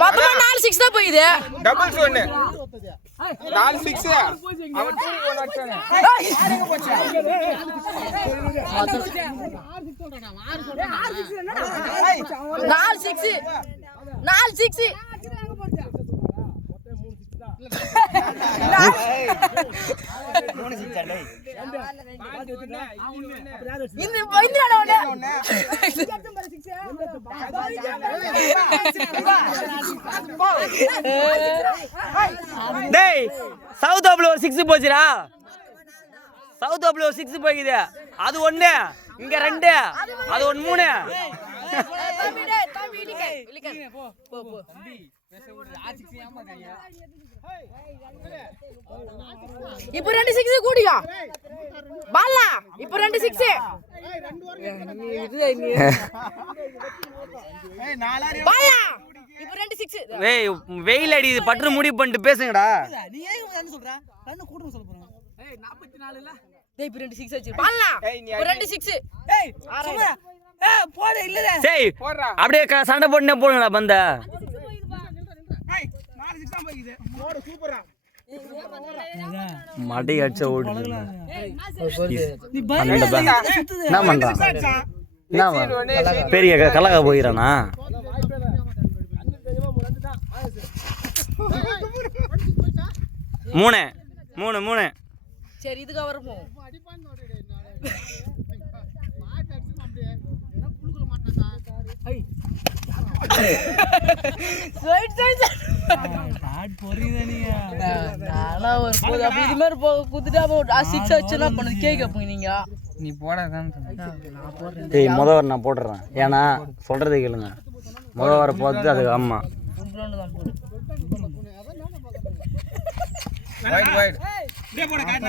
மொத்தமா 4 6 தான் போயிது. டபுள்ஸ் ஒன்னு 4 6 அவன் 2 1 அடிச்சானே. ஆடுங்க போச்சு. 4 6 4 6 டேய் சவுத் ஆப்ல ஒரு 6 போச்சுடா. சவுத் ஆப்ல ஒரு 6 போகுது. அது 1 இங்க 2 அது 1 3. இப்போ 2 6 கூடியா பாலா. இப்போ 2 6 பாலா. இப்போ 2 6 ஏய் வெயில் அடிக்குது பட்டு முடி பண்ணிட்டு பேசுங்கடா. நீ ஏன் வந்து சொல்ற கண்ணு கூட்டம் சொல்ல போறேன். ஏய் 44 இல்ல. டேய் இப்போ 2 6 ஆச்சு பாலா. இப்போ 2 6 ஏய் சும்மா ஏய் போட இல்லடா. சரி அப்படியே சண்டை போட்டுனே போடுங்கடா பந்த. ஏய் 4 6 தான் போகுது. போடு சூப்பரா. மடி அடிச்ச ஓடுது. நீ பயந்து என்ன பண்றான்? என்ன பெரிய கலகா போயிரானா? மூணு மூணு மூணு. சரி இதுக்கு வரப்போம். காட் போறீங்க நீங்க. நானா ஒரு போது அப்ப இது மாதிரி குத்துட்டா 6 ஆச்சுனா பண்ணு கேக்க நீங்க. நீ போடாதான் நான் போடுறேன். டேய் முதல்ல நான் போடுறேன். ஏன்னா சொல்றதை கேளுங்க. முதல் வர போது அது ஆமா ஃபுல் ரவுண்ட் தான் போடு. White white.